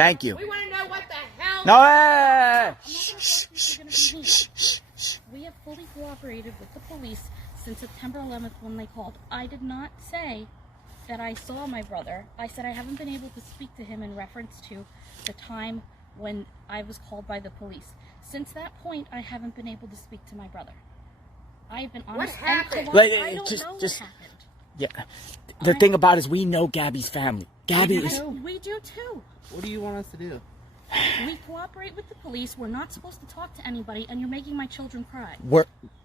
Thank you. We want to know what the hell. No, We have fully cooperated with the police since September 11th when they called. I did not say that I saw my brother. I said I haven't been able to speak to him in reference to the time when I was called by the police. Since that point, I haven't been able to speak to my brother. I have been honest and cooperative. I don't know what happened. Yeah. The thing about it is we know Gabby's family. Gabby is... We do too. What do you want us to do? We cooperate with the police. We're not supposed to talk to anybody, and you're making my children cry.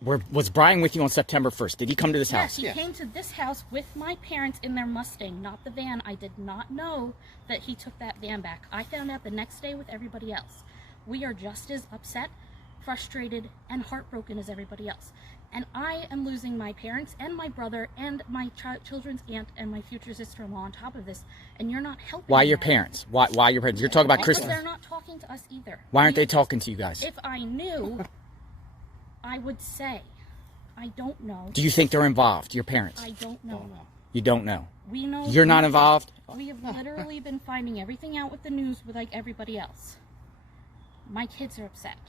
Was Brian with you on September 1st? Did he come to this house? Yes, he came to this house with my parents in their Mustang, not the van. I did not know that he took that van back. I found out the next day with everybody else. We are just as upset, frustrated, and heartbroken as everybody else. And I am losing my parents and my brother and my children's aunt and my future sister-in-law on top of this, and you're not helping. Why your parents? Why your parents? You're talking about Christmas. Because they're not talking to us either. Why aren't they talking to you guys? If I knew, I would say. I don't know. Do you think they're involved, your parents? I don't know. You don't know? We know. You're not involved? We have literally been finding everything out with the news with like everybody else. My kids are upset.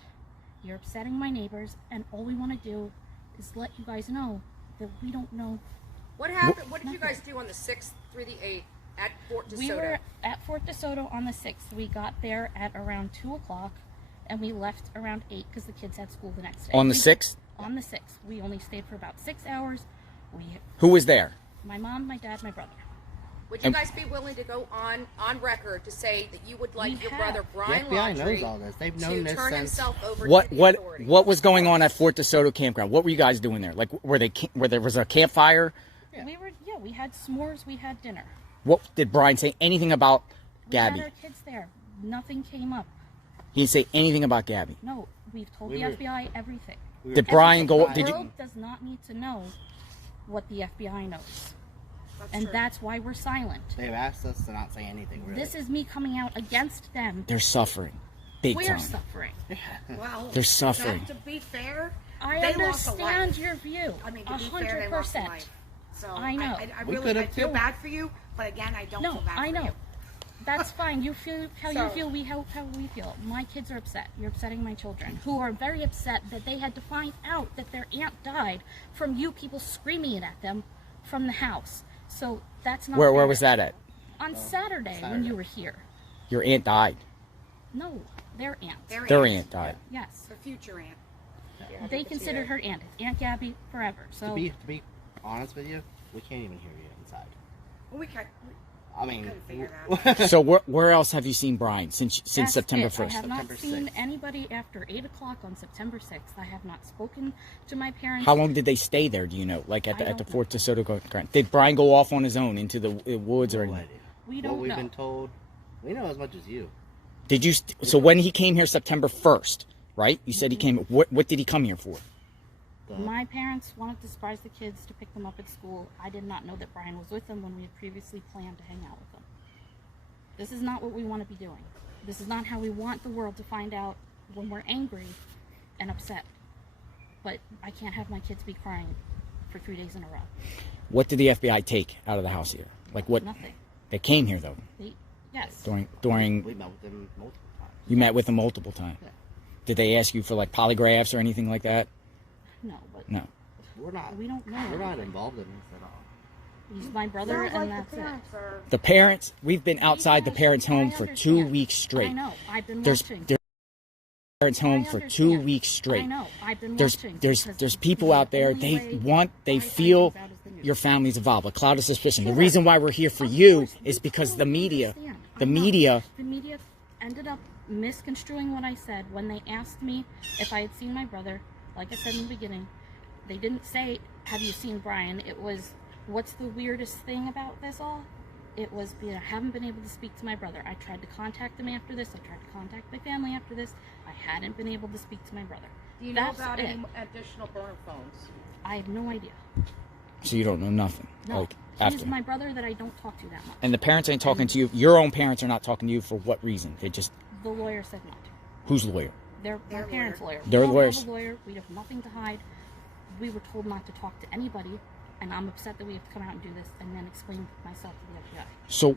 You're upsetting my neighbors, and all we want to do is let you guys know that we don't know. What happened? What did you guys do on the 6th through the 8th at Fort DeSoto? We were at Fort DeSoto on the 6th. We got there at around 2 o'clock, and we left around 8 because the kids had school the next day. On the 6th? On the 6th. We only stayed for about 6 hours. Who was there? My mom, my dad, my brother. Would you guys be willing to go on record to say that you would like your brother Brian Laundrie Laundrie knows all this. They've known to this turn since... himself over to the authorities? What was going on at Fort DeSoto campground? What were you guys doing there? Like, where there was a campfire? Yeah. We had s'mores, we had dinner. What did Brian say anything about Gabby? We had our kids there. Nothing came up. He didn't say anything about Gabby. No, we've told the FBI everything. Did Brian go? The world does not need to know what the FBI knows. That's why we're silent. They've asked us to not say anything, really. This is me coming out against them. They're suffering. Big We're time. suffering. Well, they're suffering. To be fair, I understand your view. I mean, to be fair, they lost a 100%. life. So I know. I feel bad for you, but again, I don't feel bad for you. No, I know. That's fine. You feel how you feel. We help how we feel. My kids are upset. You're upsetting my children, who are very upset that they had to find out that their aunt died from you people screaming it at them from the house. So that's not. Where was that at? On Saturday when you were here. Your aunt died. No, their aunt. Their aunt died. Yes. The future aunt. Yeah, they considered her aunt. It's Aunt Gabby forever. So to be honest with you, we can't even hear you inside. Well, we can't. I mean, so where else have you seen Brian since September 1st? I have not seen anybody after 8 o'clock on September 6th. I have not spoken to my parents. How long did they stay there? Do you know? Like at the Fort DeSoto campground? Did Brian go off on his own into the woods or anything? We don't know. What we've been told, we know as much as you. Did you? So when he came here September 1st, right? You said he came. What did he come here for? My parents wanted to surprise the kids to pick them up at school. I did not know that Brian was with them when we had previously planned to hang out with them. This is not what we want to be doing. This is not how we want the world to find out when we're angry and upset. But I can't have my kids be crying for 3 days in a row. What did the FBI take out of the house here? Like what? Nothing. They came here though. Yes. We met with them multiple times. You met with them multiple times. Yeah. Did they ask you for like polygraphs or anything like that? No, but no. We don't know. We're not involved in this at all. He's my brother, and that's it. The parents, we've been outside the parents' home for 2 weeks straight. I know. I've been watching. Parents' home for 2 weeks straight. I know. I've been watching. There's people out there. They feel your family's involved. A cloud of suspicion. The reason why we're here for you is because the media ended up misconstruing what I said when they asked me if I had seen my brother. Like I said in the beginning, they didn't say, "Have you seen Brian?" It was, "What's the weirdest thing about this all?" It was, I haven't been able to speak to my brother. I tried to contact them after this. I tried to contact my family after this. I hadn't been able to speak to my brother. Do you know about any additional burner phones? I have no idea. So you don't know nothing? No. He's my brother that I don't talk to that much. And the parents ain't talking to you? Your own parents are not talking to you for what reason? They just... The lawyer said not to. Whose lawyer? Their parents' lawyer. Their lawyers. We have a lawyer. We have nothing to hide. We were told not to talk to anybody, and I'm upset that we have to come out and do this and then explain myself to the FBI. So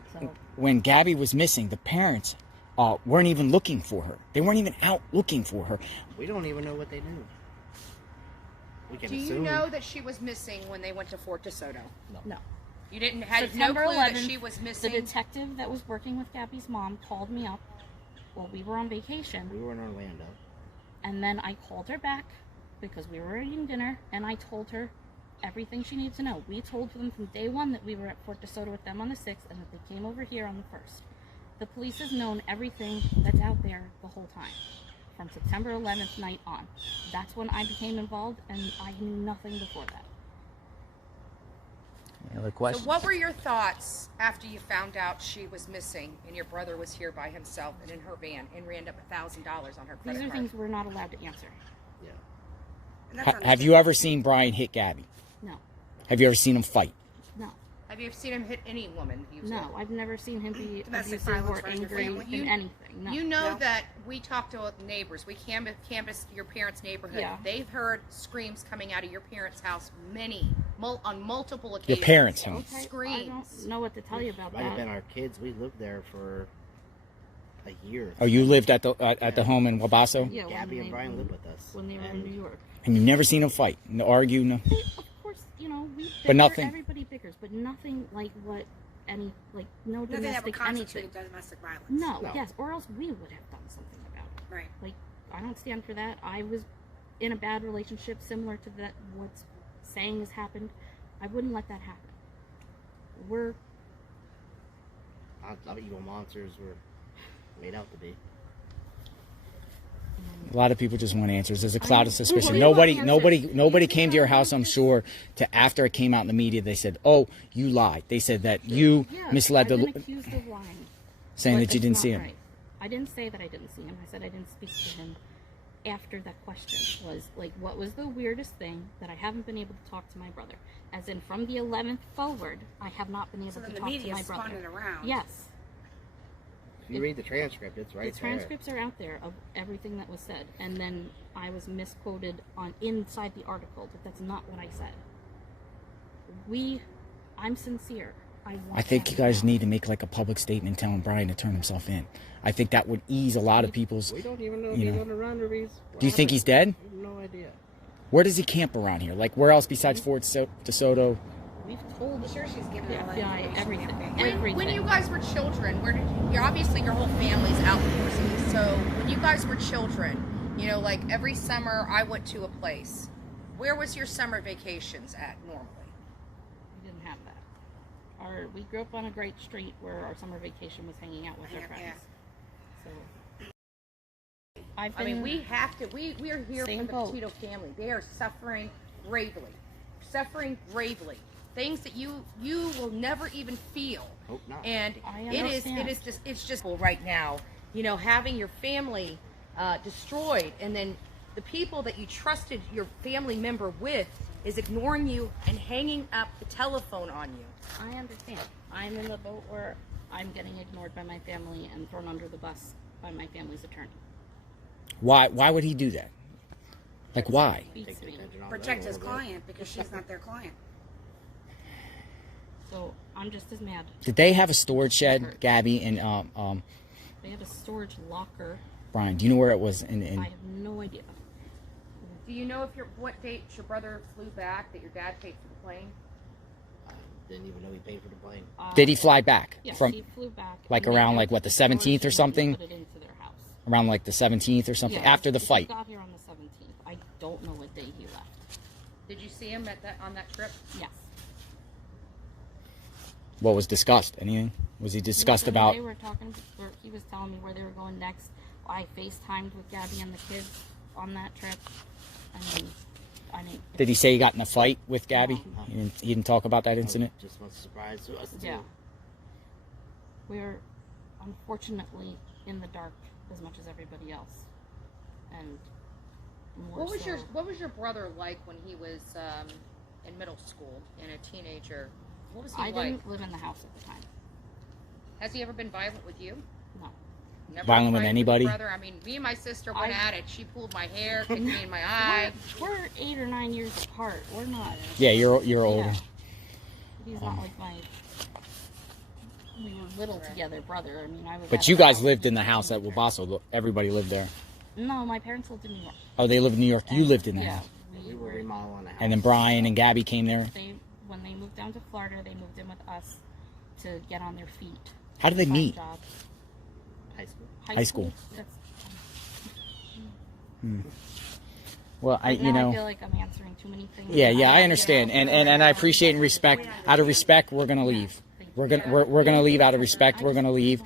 when Gabby was missing, the parents weren't even looking for her. They weren't even out looking for her. We don't even know what they knew. We can Do you assume. know that she was missing when they went to Fort DeSoto? No. You didn't had no September clue 11th, that she was missing. the detective that was working with Gabby's mom called me up while we were on vacation. We were in Orlando. And then I called her back because we were eating dinner, and I told her everything she needed to know. We told them from day one that we were at Fort DeSoto with them on the 6th and that they came over here on the 1st. The police has known everything that's out there the whole time, from September 11th night on. That's when I became involved, and I knew nothing before that. Any other So questions? what were your thoughts after you found out she was missing and your brother was here by himself and in her van and ran up $1,000 on her These credit are card? things we're not allowed to answer. Yeah. Have you ever seen Brian hit Gabby? No. Have you ever seen him fight? No. Have you ever seen him hit any woman? No, I've never seen him be Domestic abusive violence or runs your angry family. in anything. No. You know No. that we talked to neighbors. We canvassed your parents' neighborhood. Yeah. They've heard screams coming out of your parents' house on multiple occasions. Your parents' home. Okay, I Screams. don't know what to tell you about Might have that. been our kids. We lived there for a year. Oh, you lived at the home in Wabasso? Yeah, Gabby when and Brian lived with us. when they were in New York. And you never seen them fight? No argue? No? Of course, we bicker, But nothing- everybody bickers, but nothing like what no Nothing that would domestic constitute anything. domestic violence. No, No. yes, or else we would have done something about it. Right. Like, I don't stand for that. I was in a bad relationship similar to that what's saying has happened. I wouldn't let that happen. We're Not evil monsters were made out to be. A lot of people just want answers. There's a cloud of suspicion. We want Nobody answers. came to your house, I'm sure, to after it came out in the media, they said, oh, you lied. They said that you yeah, misled I've been the, accused of lying. saying But that you it's didn't not see him. right. I didn't say that I didn't see him. I said I didn't speak to him after that question. Was like, what was the weirdest thing that I haven't been able to talk to my brother? As in, from the 11th forward, I have not been able So to then the talk to media my spun brother. it around. Yes. If you read the transcript, it's right The transcripts are out there of everything that was said, and then I was misquoted on inside the article, but that's not what I said. I'm sincere. I think you guys need to make like a public statement telling Brian to turn himself in. I think that would ease a lot of people's. there. We don't even know if You he's know. on the run or he's. Do you think he's dead? We have no idea. Where does he camp around here? Like where else besides Fort DeSoto? We've told I'm sure she's giving the all that FBI information. everything. When Everything. you guys were children, where did you're obviously your whole family's outdoorsy. So when you guys were children, like every summer I went to a place. Where was your summer vacations at normally? We didn't have that. We grew up on a great street where our summer vacation was hanging out with our Yeah. friends. So We have to. We are here Same for the boat. Petito family. They are suffering gravely, things that you will never even feel. Hope not. And I it's just right now. Having your family destroyed, and then the people that you trusted your family member with is ignoring you and hanging up the telephone on you. I understand. I'm in the boat where I'm getting ignored by my family and thrown under the bus by my family's attorney. Why would he do that? Like why? Beats Take the me. attention off Protect them a his little bit. client because she's not their client. So I'm just as mad. Did they have a storage shed, Gabby and They have a storage locker. Brian? Do you know where it was? I have no idea. Do you know what date your brother flew back? That your dad paid for the plane? I didn't even know he paid for the plane. Did he fly back Yes, from he flew back. like and they around had like what the storage 17th or and something? Put it into their house. Around like the 17th or something Yeah, after the he fight? got here on the 17th. I don't know what day he left. Did you see him on that trip? Yes. What was discussed? Anything? Was he discussed Listen, about? They were talking. He was telling me where they were going next. I FaceTimed with Gabby and the kids on that trip. I mean, Did he say he got in a fight with Gabby? No. He didn't talk about that incident. Just was a surprise to us too. Yeah. We're unfortunately in the dark as much as everybody else, and more What was your brother like when he was in middle school and a teenager? What was he I like? didn't live in the house at the time. Has he ever been violent with you? No. Never Violent with fight anybody? your brother? I mean, me and my sister went at it. She pulled my hair, kicked me in my eye. We're 8 or 9 years apart. We're not. Yeah, you're older. Yeah. He's not like my we were little together, brother. I mean, I was. But you guys lived in the house at Wabasso. Everybody lived there. No, my parents lived in New York. Oh, they lived in New York. You lived in the Yeah, house. We were remodeling the house. And then Brian and Gabby came there. When they moved down to Florida, they moved in with us to get on their feet. How did they Find meet? jobs. High school. That's, Well, I you know. I feel like I'm answering too many things. Yeah, I understand, and I appreciate and respect. Out of respect, we're gonna leave. We're gonna leave out of respect. We're gonna leave.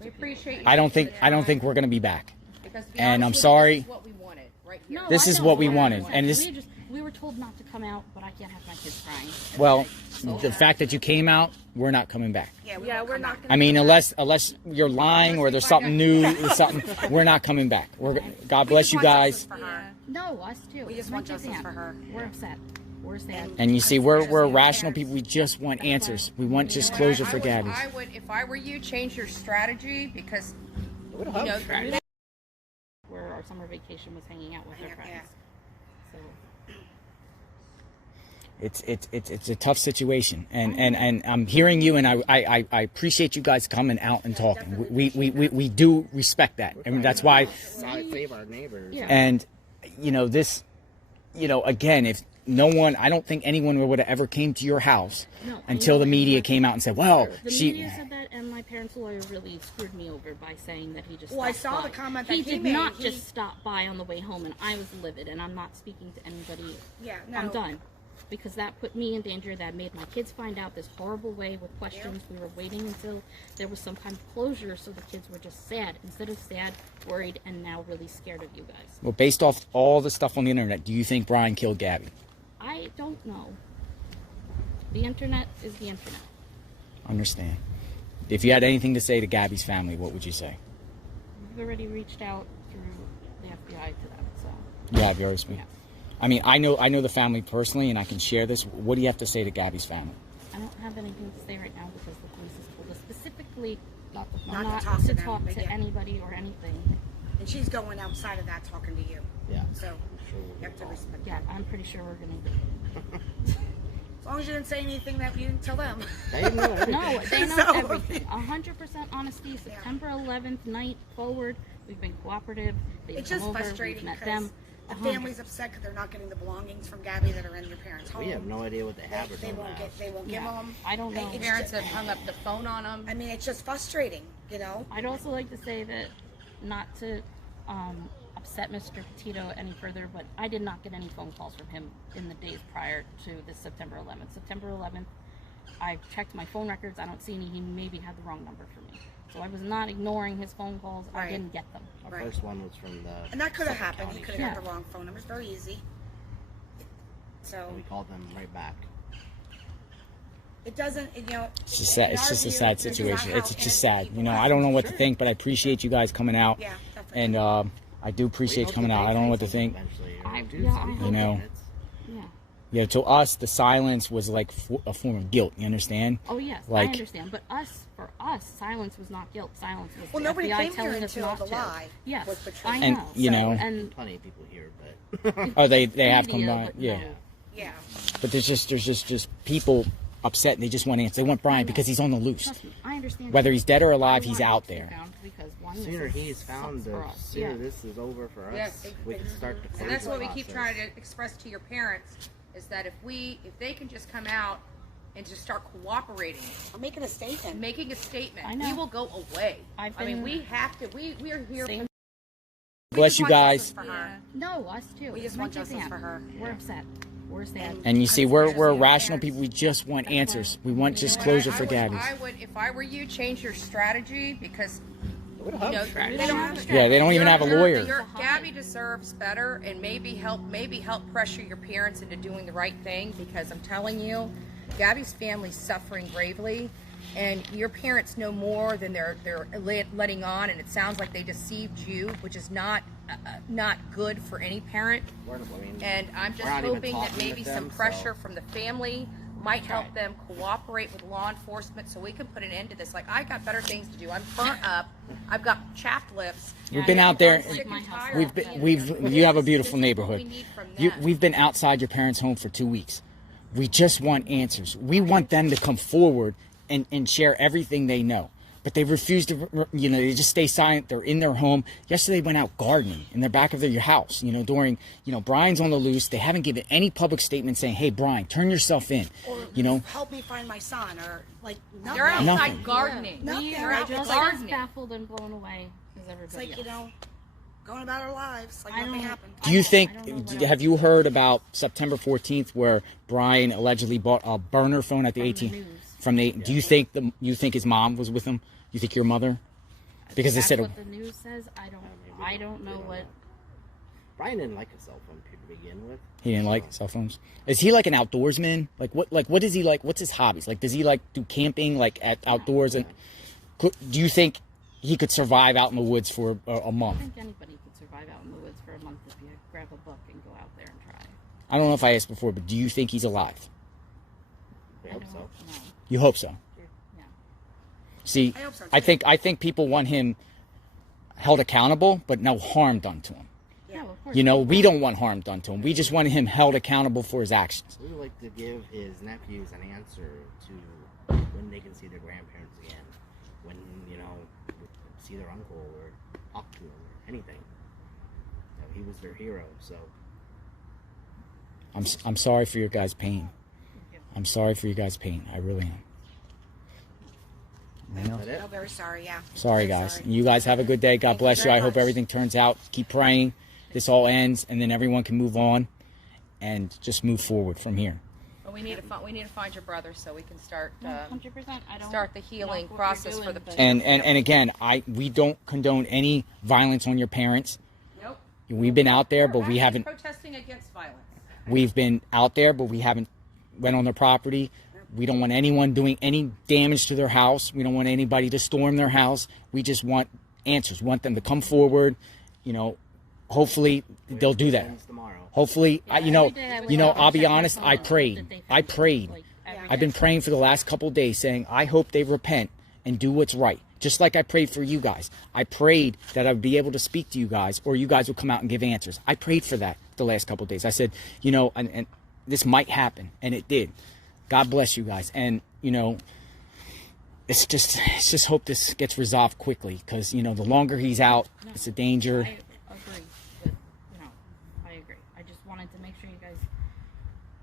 We appreciate you. I don't think we're gonna be back. Because to be And honest I'm with you, sorry. This is what we wanted right here. No, This I is know what we I wanted, know. and this. We were told not to come out, but I can't have my kids crying. Well, the fact that you came out, we're not coming back. Yeah, we're not. I mean, unless you're lying or there's something new, we're not coming back. God bless you guys. No, us too. We just My want kids justice can't. for her. We're upset. We're sad. And you see, we're rational people. We just want answers. We want just closure for Gabby. I would, if I were you, change your strategy because you know, Where our summer vacation was hanging out with our friends. So It's a tough situation, and I'm hearing you, and I appreciate you guys coming out and talking. We do respect that, and that's why. Save our neighbors. Yeah. And you know this, again, if no one, I don't think anyone would have ever came to your house until the media came out and said, "Well, the media said that, and my parents' lawyer really screwed me over by saying that he just. Well, I stopped saw by. the comment that he he did made. not just stop by on the way home, and I was livid, and I'm not speaking to anybody. Yeah, no. I'm done. Because that put me in danger. That made my kids find out this horrible way with questions. We were waiting until there was some kind of closure, so the kids were just sad instead of sad, worried, and now really scared of you guys. Well, based off all the stuff on the internet, do you think Brian killed Gabby? I don't know. The internet is the internet. Understand. If you had anything to say to Gabby's family, what would you say? We've already reached out through the FBI to them, so. Yeah, very sweet. Yeah. I mean, I know the family personally, and I can share this. What do you have to say to Gabby's family? I don't have anything to say right now because the police has told us specifically not Not to talk to them, talk but to yeah. anybody or anything. And she's going outside of that talking to you. Yeah. So Sure we'll you have to call. respect Yeah, that. I'm pretty sure we're gonna. As long as you didn't say anything that you didn't tell them. They know everything. No, they know So- everything. 100% honesty. September 11th night forward, we've been cooperative. They've It's come just over, frustrating we've met because them. the family's upset because they're not getting the belongings from Gabby that are in your parents' home. We have no idea what they have or They don't won't have. give Yeah, them. I don't know. It's parents just- have hung up the phone on them. I mean, it's just frustrating, I'd also like to say that not to upset Mr. Petito any further, but I did not get any phone calls from him in the days prior to this September 11th. September 11th, I checked my phone records. I don't see any. He maybe had the wrong number for me. So I was not ignoring his phone calls. I Right. didn't get them. Our Right. first one was from the. And that could have Suffolk happened. He County. could have got Yeah. the wrong phone number. It's very easy. So We called them right back. it doesn't, It's just sad. in It's our just a view, sad this is situation. not It's how just innocent sad. people I act. don't know what to think, but I appreciate you guys coming out, Yeah, definitely. and I do appreciate you coming out. I don't know what to think. You know. Yeah. To us, the silence was like a form of guilt. You understand? Oh yes, Like- I understand. But for us, silence was not guilt. Silence was Well, the nobody FBI came here telling us until not the to. lie Yes, was portrayed. I And, know. you know- and Plenty of people here, but Oh, they have come media, by. but Yeah. no. Yeah. But there's just people upset. And they just want answers. They want Brian because he's on the loose. Trust me, I understand. Whether he's dead or alive, I he's want out it to be there. found Because one, the sooner this he's found, sucks the for us. sooner Yeah. this is over for us. Yes. We can start the And that's what we keep process. trying to express to your parents is that if they can just come out and just start cooperating, I'm making a statement. making a statement, I know. we will go away. I've I mean, been- we have to. We are here. Same. Bless you guys. For her. No, us too. We just My want kids justice can't. for her. We're upset. We're sad. And you see, we're Understand. rational people. We just want answers. We want just closure for Gabby. I would, if I were you, change your strategy because We don't you have know, a strategy. They don't have a Yeah, they don't even have a lawyer. Gabby deserves better, and maybe help pressure your parents into doing the right thing. Because I'm telling you, Gabby's family's suffering gravely, and your parents know more than they're letting on. And it sounds like they deceived you, which is not good for any parent. And I'm just We're not even hoping that talking maybe with some them, pressure so- from the family might help them cooperate with law enforcement so we can put an end to this. Like, I got better things to do. I'm burnt up. I've got chapped lips. We've been out there. I'm sick and tired We've of been, being you have a this. beautiful This is what neighborhood. we need from them. We've been outside your parents' home for 2 weeks. We just want answers. We want them to come forward and share everything they know. But they refuse to, they just stay silent. They're in their home. Yesterday they went out gardening in the back of their house, during, Brian's on the loose. They haven't given any public statement saying, hey, Brian, turn yourself in, Or help me find my son, or like nothing. They're outside Nothing. gardening. Nothing. They're out Just gardening. as baffled and blown away as everybody It's like, else. going about our lives like I nothing don't- happened. Do you think, I don't know what have you heard about September 14th where Brian allegedly bought a burner phone at the From the ATM? news. Do you think his mom was with him? You think your mother? Because they That's said what the news says. I don't know what. Brian didn't like a cell phone to begin with. he didn't like cell phones. Is he like an outdoorsman? What is he like? What's his hobbies? Like, does he like do camping like at outdoors? And do you think he could survive out in the woods for a month? I think anybody could survive out in the woods for a month if you grab a book and go out there and try. I don't know if I asked before, but do you think he's alive? I hope don't so. know. You hope so. Yeah. See, I hope so, too. I think people want him held accountable, but no harm done to him. Yeah, of course. We don't want harm done to him. We just want him held accountable for his actions. We would like to give his nephews an answer to when they can see their grandparents again, when see their uncle or talk to him or anything. He was their hero, so I'm sorry for your guys' pain. I'm sorry for you guys' pain. I really am. is that it? Oh, very sorry. Yeah. Sorry, Very guys. sorry. You guys have a good day. God Thank you bless you. very I hope much. everything turns out. Keep praying. This all ends, and then everyone can move on and just move forward from here. But we need to find your brother so we can start 100%. I don't start the healing knock what process you're for the doing, but- And again, we don't condone any violence on your parents. Nope. We've been out there, but we We're haven't. protesting against violence. We've been out there, but we haven't went on their property. We don't want anyone doing any damage to their house. We don't want anybody to storm their house. We just want answers. We want them to come forward. Hopefully they'll do that. Ends tomorrow. Hopefully, every day I wake up I'll and be check my honest. phone I that prayed. they I found prayed. like, every I've been day. praying for the last couple of days, saying I hope they repent and do what's right. Just like I prayed for you guys. I prayed that I would be able to speak to you guys, or you guys would come out and give answers. I prayed for that the last couple of days. I said, and this might happen, and it did. God bless you guys, and let's just hope this gets resolved quickly, because the longer he's out, it's a danger. I agree with, I agree. I just wanted to make sure you guys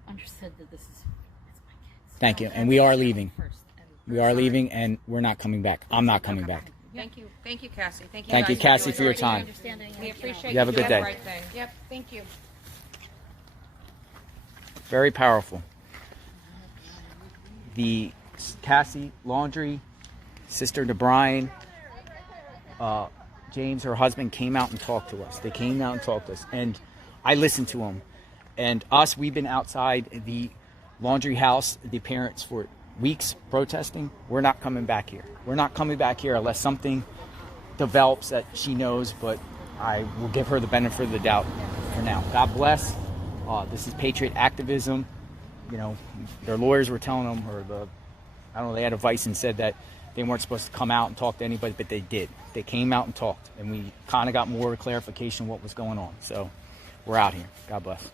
understood that it's my kids. Thank you, and we are leaving. First, and We are leaving, and we're not coming back. I'm not coming back. Thank you, Cassie. Thank you. Thank you, guys Cassie, for your doing time. understanding. We appreciate You have a doing good day. the right thing. Yep. Thank you. Very powerful. The Cassie Laundrie, sister to Brian, James, her husband, came out and talked to us. They came out and talked to us, and I listened to them. And we've been outside the Laundrie house, the parents, for weeks protesting. We're not coming back here. We're not coming back here unless something develops that she knows, but I will give her the benefit of the doubt for now. God bless. This is patriot activism. Their lawyers were telling them, they had advice and said that they weren't supposed to come out and talk to anybody, but they did. They came out and talked, and we kind of got more clarification of what was going on. So we're out here. God bless.